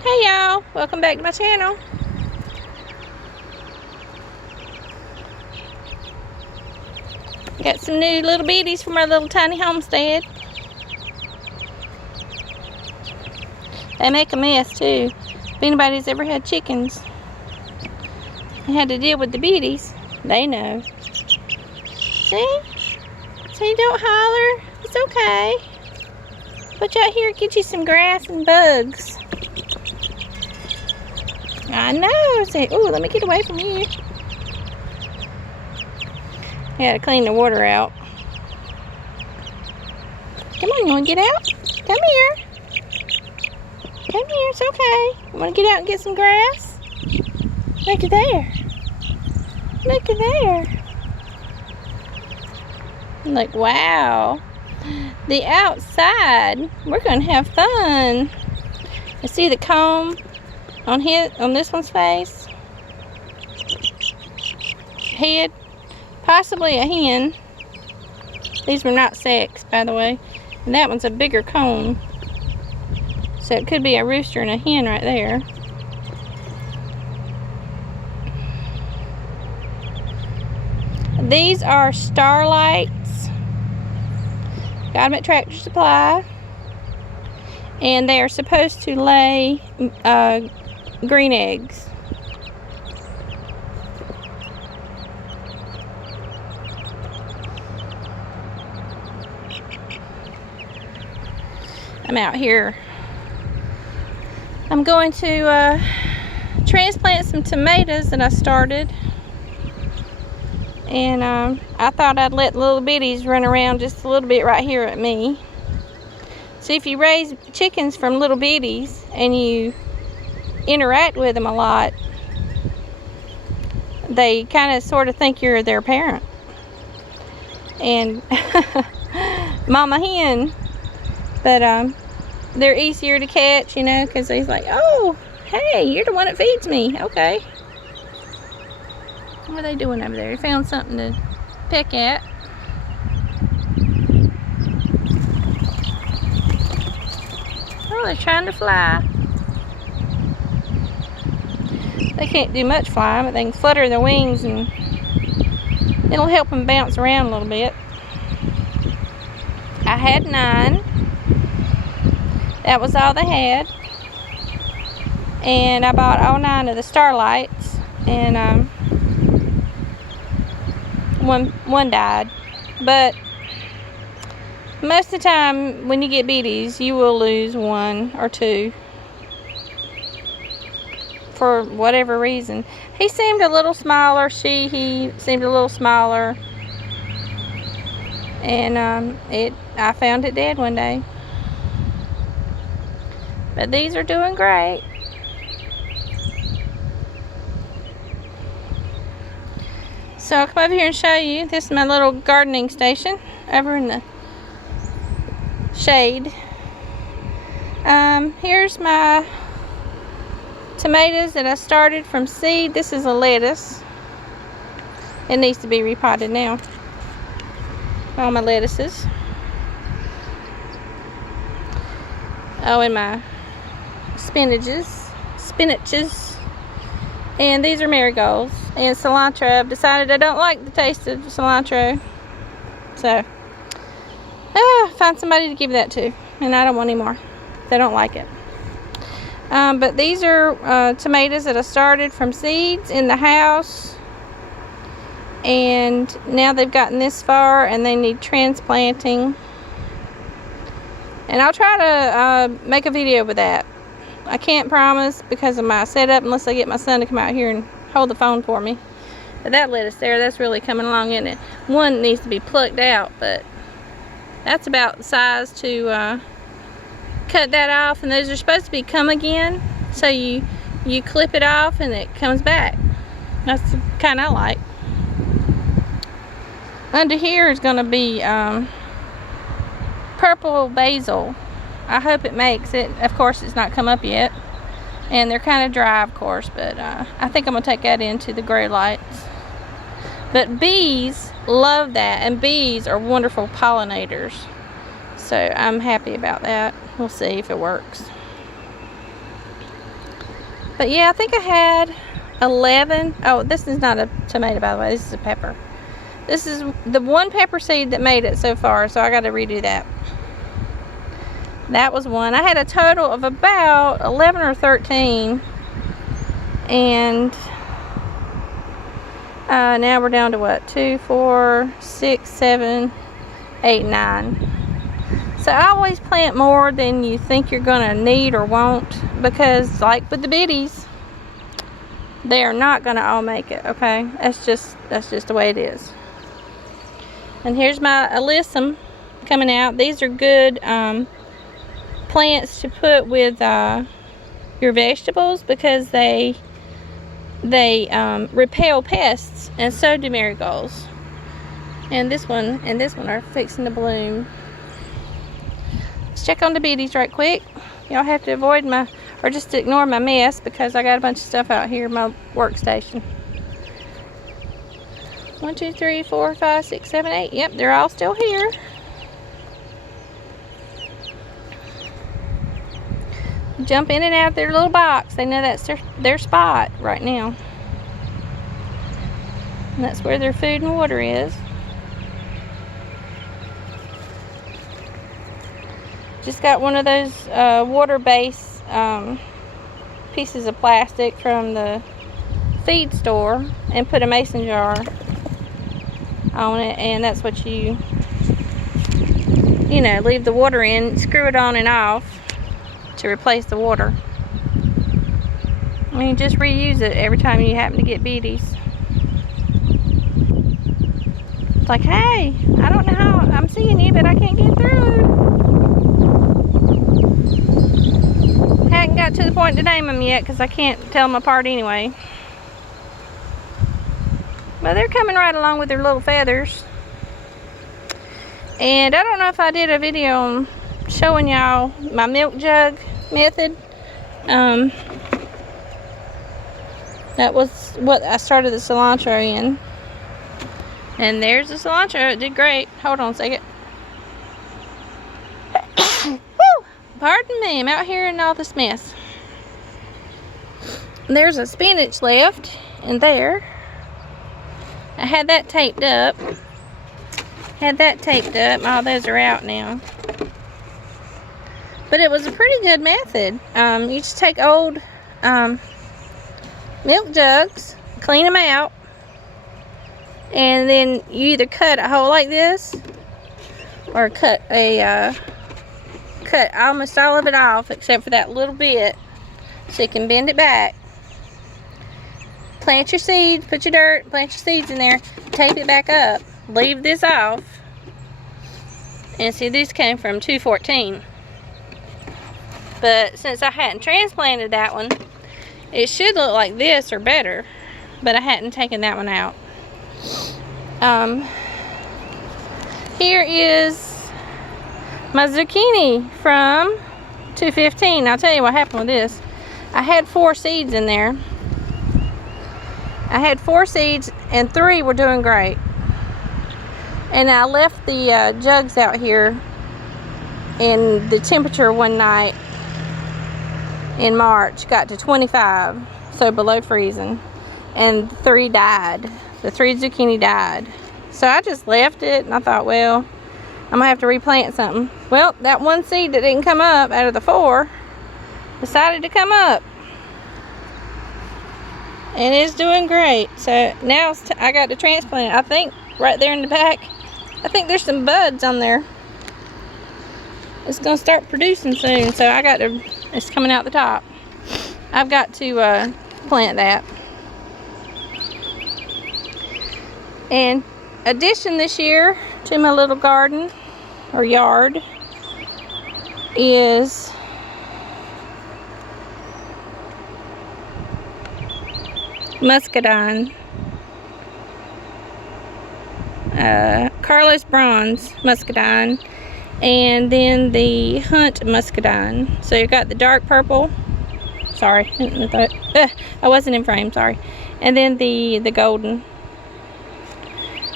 Hey y'all, welcome back to my channel. Got some new little biddies from our little tiny homestead. They make a mess too. If anybody's ever had chickens and had to deal with the biddies, they know. See? See, don't holler. It's okay. Put you out here, get you some grass and bugs. I know. Say, ooh, let me get away from you. I gotta clean the water out. Come on, you wanna get out? Come here. Come here, it's okay. You wanna get out and get some grass? Look at there. Look at there. Like, wow. The outside. We're gonna have fun. You see the comb on this one's face? Head. Possibly a hen. These were not sexed, by the way. And that one's a bigger comb. So it could be a rooster and a hen right there. These are starlights. Got them at Tractor Supply. And they are supposed to lay green eggs. I'm out here. I'm going to transplant some tomatoes that I started. And I thought I'd let little biddies run around just a little bit right here at me. So if you raise chickens from little biddies and you interact with them a lot, they kind of sort of think you're their parent. And Mama Hen, but they're easier to catch, you know, because he's like, oh, hey, you're the one that feeds me. Okay. What are they doing over there? They found something to peck at. Oh, they're trying to fly. They can't do much flying, but they can flutter their wings and it'll help them bounce around a little bit. I had 9. That was all they had. And I bought all 9 of the starlights. And one died. But most of the time when you get biddies, you will lose 1 or 2. For whatever reason. He seemed a little smaller. He seemed a little smaller. And I found it dead one day. But these are doing great. So I'll come over here and show you. This is my little gardening station over in the shade. Here's my tomatoes that I started from seed. This is a lettuce. It needs to be repotted now. All my lettuces. Oh, and my spinaches. And these are marigolds. And cilantro. I've decided I don't like the taste of cilantro. So, find somebody to give that to. And I don't want any more. They don't like it. But these are tomatoes that I started from seeds in the house. And now they've gotten this far and they need transplanting. And I'll try to make a video with that. I can't promise because of my setup unless I get my son to come out here and hold the phone for me. But that lettuce there, that's really coming along, isn't it? One needs to be plucked out, but that's about the size to cut that off. And those are supposed to be come again. So you clip it off and it comes back. That's the kind I like. Under here is going to be purple basil. I hope it makes it. Of course, it's not come up yet. And they're kind of dry, of course, but I think I'm going to take that into the grow lights. But bees love that, and bees are wonderful pollinators. So I'm happy about that. We'll see if it works. But yeah, I think I had 11. Oh, this is not a tomato, by the way. This is a pepper. This is the one pepper seed that made it so far, so I got to redo that. That was one. I had a total of about 11 or 13. And now we're down to what? 2, 4, 6, 7, 8, 9. So I always plant more than you think you're gonna need or want, because like with the biddies, they are not gonna all make it. Okay, that's just the way it is. And here's my alyssum coming out. These are good plants to put with your vegetables, because they repel pests, and so do marigolds. And this one are fixing to bloom. Let's check on the biddies right quick. Y'all have to avoid or just ignore my mess, because I got a bunch of stuff out here in my workstation. 1, 2, 3, 4, 5, 6, 7, 8. Yep, they're all still here. Jump in and out of their little box. They know that's their spot right now. And that's where their food and water is. Just got one of those water-based pieces of plastic from the feed store and put a mason jar on it, and that's what you know, leave the water in, screw it on and off to replace the water. I mean, just reuse it every time you happen to get biddies. It's like, hey, I don't know how I'm seeing you, but I can't get through. Hadn't got to the point to name them yet, because I can't tell them apart anyway. But they're coming right along with their little feathers. And I don't know if I did a video on showing y'all my milk jug method. That was what I started the cilantro in. And there's the cilantro. It did great. Hold on a second. Woo! Pardon me, I'm out here in all this mess. There's a spinach left in there. I had that taped up. All those are out now. But it was a pretty good method. You just take old milk jugs, clean them out, and then you either cut a hole like this, or cut almost all of it off except for that little bit, so you can bend it back. Plant your seeds, put your dirt, plant your seeds in there, tape it back up, leave this off, and see, these came from 214. But since I hadn't transplanted that one, it should look like this or better, but I hadn't taken that one out. Here is my zucchini from 215. I'll tell you what happened with this. I had 4 seeds in there. I had 4 seeds and 3 were doing great. And I left the jugs out here in the temperature one night in March, got to 25, so below freezing, and 3 died. The 3 zucchini died. So I just left it, and I thought, well, I'm gonna have to replant something. Well, that one seed that didn't come up out of the 4 decided to come up, and it's doing great. So now I got to transplant it. I think right there in the back, I think there's some buds on there. It's gonna start producing soon, so it's coming out the top. I've got to plant that. And addition this year to my little garden or yard is muscadine. Carlos Bronze muscadine, and then the Hunt muscadine. So you got the dark purple. Sorry, I wasn't in frame. Sorry. And then the golden.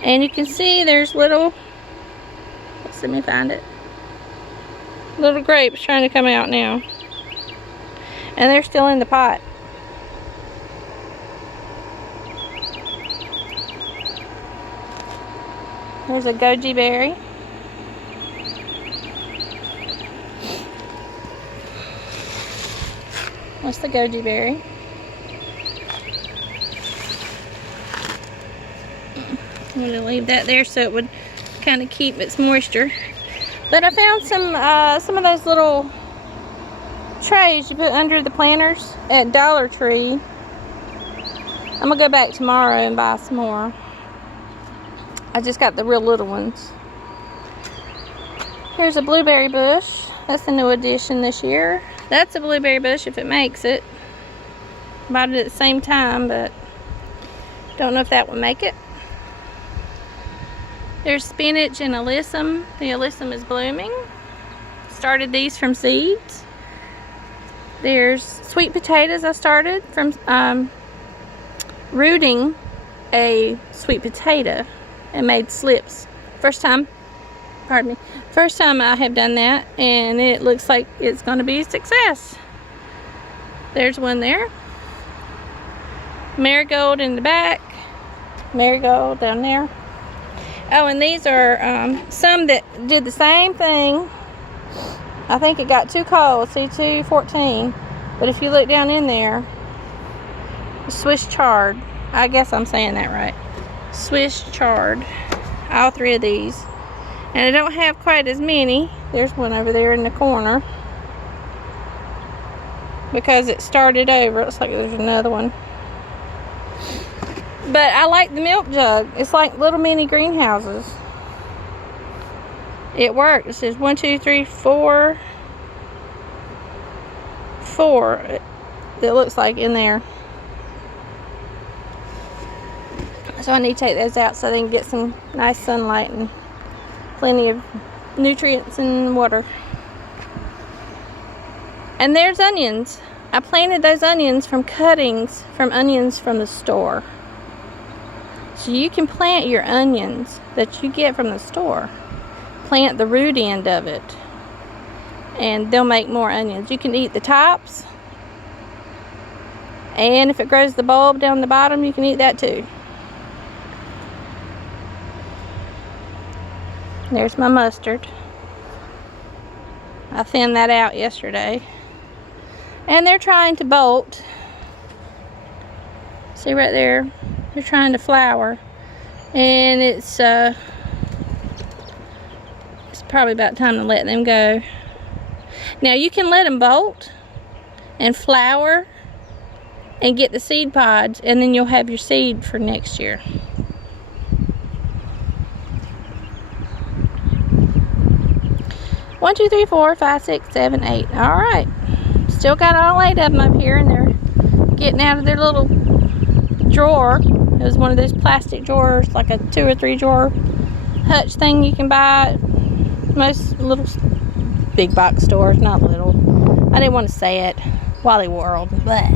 And you can see there's little. Let me find it. Little grapes trying to come out now, and they're still in the pot. There's a goji berry. What's the goji berry? I'm going to leave that there so it would kind of keep its moisture. But I found some of those little trays you put under the planters at Dollar Tree. I'm going to go back tomorrow and buy some more. I just got the real little ones. Here's a blueberry bush. That's a new addition this year. That's a blueberry bush if it makes it. Bought it at the same time, but don't know if that will make it. There's spinach and alyssum. The alyssum is blooming. Started these from seeds. There's sweet potatoes I started from rooting a sweet potato and made slips. First time I have done that, and it looks like it's going to be a success. There's one there. Marigold in the back. Marigold down there. Oh, and these are some that did the same thing. I think it got too cold, C214. But if you look down in there, Swiss chard. I guess I'm saying that right. Swiss chard. All three of these. And I don't have quite as many. There's one over there in the corner. Because it started over. It looks like there's another one. But I like the milk jug. It's like little mini greenhouses. It worked. It says 1, 2, 3, 4. 4. It looks like in there. So I need to take those out so they can get some nice sunlight and plenty of nutrients and water. And there's onions. I planted those onions from cuttings from onions from the store. So you can plant your onions that you get from the store. Plant the root end of it. And they'll make more onions. You can eat the tops. And if it grows the bulb down the bottom, you can eat that too. There's my mustard. I thinned that out yesterday. And they're trying to bolt. See right there? They're trying to flower. And it's probably about time to let them go. Now you can let them bolt and flower and get the seed pods, and then you'll have your seed for next year. One, two, three, 4, 5, 6, 7, 8. All right. Still got all 8 of them up here, and they're getting out of their little drawer. It was one of those plastic drawers, like a 2 or 3 drawer hutch thing you can buy at most little big box stores. Not little. I didn't want to say it. Wally World. Blah.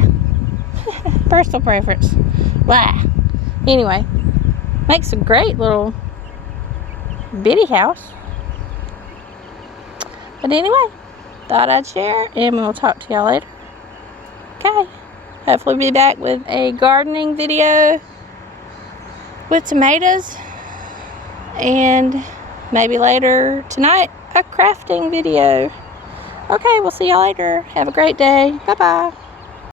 Personal preference. Blah. Anyway, makes a great little bitty house. But anyway, thought I'd share, and we'll talk to y'all later. Okay. Hopefully we'll be back with a gardening video with tomatoes, and maybe later tonight a crafting video. Okay, we'll see y'all later. Have a great day. Bye-bye.